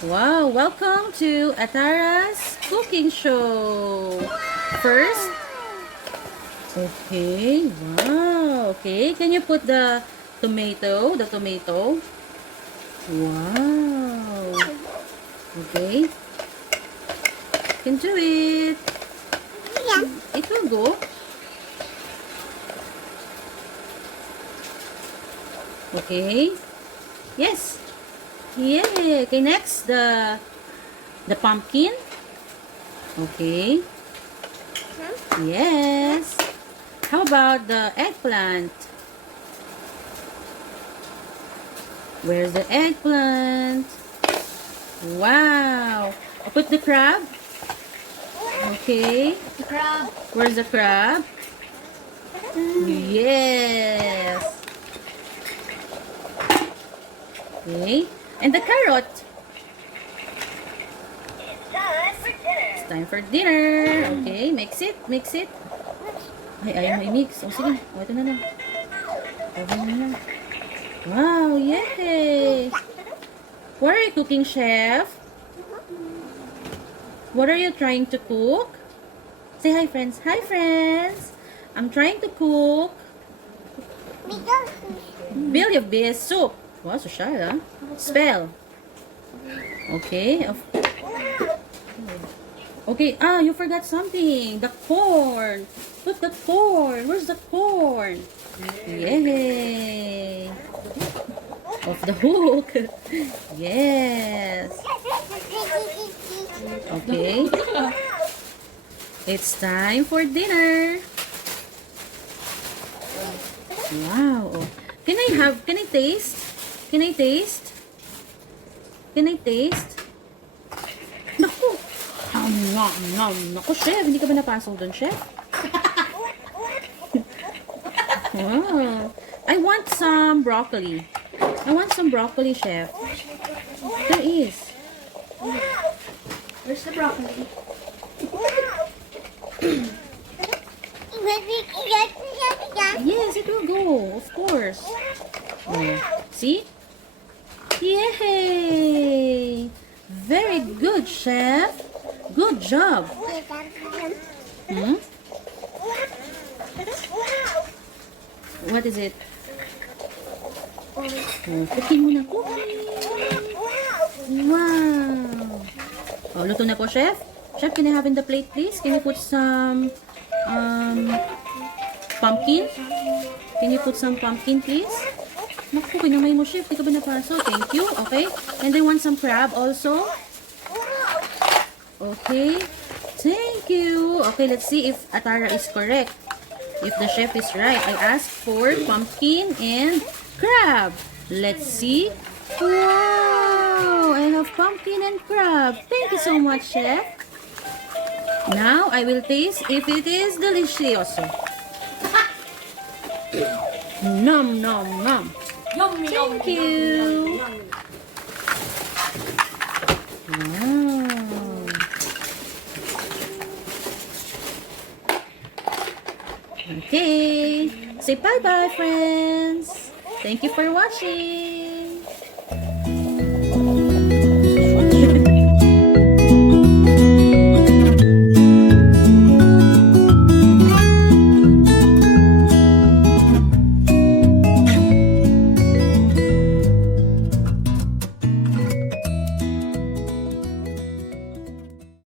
Wow, welcome to Atarah's cooking show. First, okay, wow, okay. Can you put the tomato? Wow. Okay. Can do it. Yeah. It will go. Okay. Yes. Yeah. Okay, next the pumpkin. Okay. Yes. How about the eggplant? Where's the eggplant? Wow. Put the crab. Okay. The crab. Where's the crab? Yes. Okay. And the carrot. It's time for dinner. Okay, mix it. Ay, ayaw mo i-mix. O, sige. O, ito na lang. Okay na lang. Wow, yay! What are you cooking, chef? What are you trying to cook? Say hi, friends. Hi, friends. I'm trying to cook billy of beef soup. Wow, social, ah. Spell. Okay. Okay, you forgot something. The corn. Put the corn. Where's the corn? Yay! Off the hook. Yes. Okay. It's time for dinner. Wow. Can I taste? Can I taste? Naku. Naku, chef. Hindi ka ba napasok doon, chef? Wow. I want some broccoli. Chef. There is. Where's the broccoli? Yes, it will go. Of course. Oh, see? Yay! Very good, chef. Good job. Hmm? What is it? Oh, cooking muna. Wow. Oh, luto na po, chef. Chef, can I have in the plate, please? Can you put some pumpkin? Can you put some pumpkin, please? Naku, kinamay mo, chef. Di ka ba napaso? Thank you. Okay. And I want some crab also. Okay. Thank you. Okay, let's see if Atarah is correct. If the chef is right. I asked for pumpkin and crab. Let's see. Wow! I have pumpkin and crab. Thank you so much, chef. Now, I will taste if it is delicioso. Nom, nom, nom. Yummy, Thank you. Wow. Okay. Say bye-bye, friends. Thank you for watching.